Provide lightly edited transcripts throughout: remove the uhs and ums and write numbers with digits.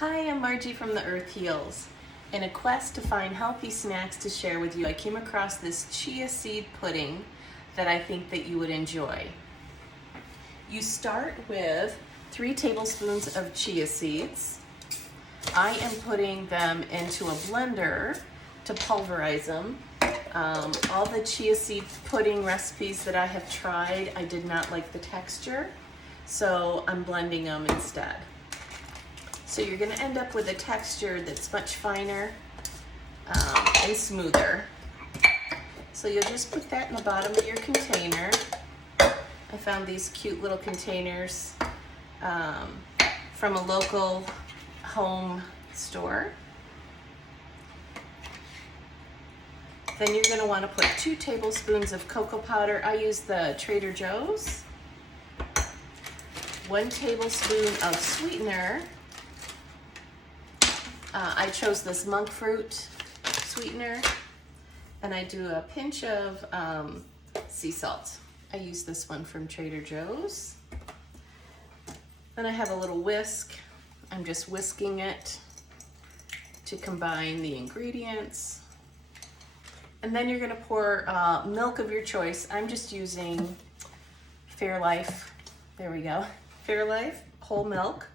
Hi, I'm Margie from The Earth Heals. In a quest to find healthy snacks to share with you, I came across this chia seed pudding that I think that you would enjoy. You start with 3 tablespoons of chia seeds. I am putting them into a blender to pulverize them. All the chia seed pudding recipes that I have tried, I did not like the texture, so I'm blending them instead. So you're going to end up with a texture that's much finer and smoother. So you'll just put that in the bottom of your container. I found these cute little containers from a local home store. Then you're going to want to put 2 tablespoons of cocoa powder. I use the Trader Joe's. 1 tablespoon of sweetener. I chose this monk fruit sweetener, and I do a pinch of sea salt. I use this one from Trader Joe's. Then I have a little whisk. I'm just whisking it to combine the ingredients. And then you're going to pour milk of your choice. I'm just using Fairlife. There we go. Fairlife whole milk.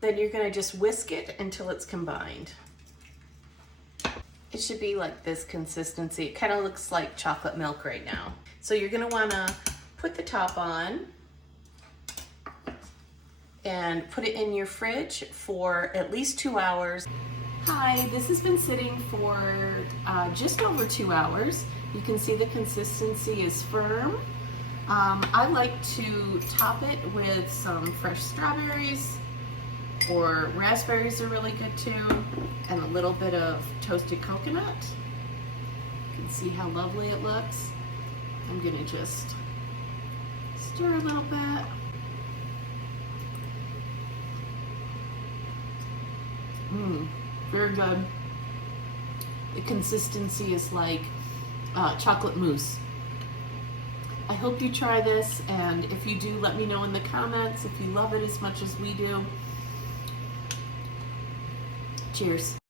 Then you're going to just whisk it until it's combined. It should be like this consistency. It kind of looks like chocolate milk right now. So you're going to want to put the top on and put it in your fridge for at least 2 hours. Hi, this has been sitting for just over 2 hours. You can see the consistency is firm. I like to top it with some fresh strawberries, or raspberries are really good too, and a little bit of toasted coconut. You can see how lovely it looks. I'm gonna just stir a little bit. Very good. The consistency is like chocolate mousse. I hope you try this, and if you do, let me know in the comments if you love it as much as we do. Cheers.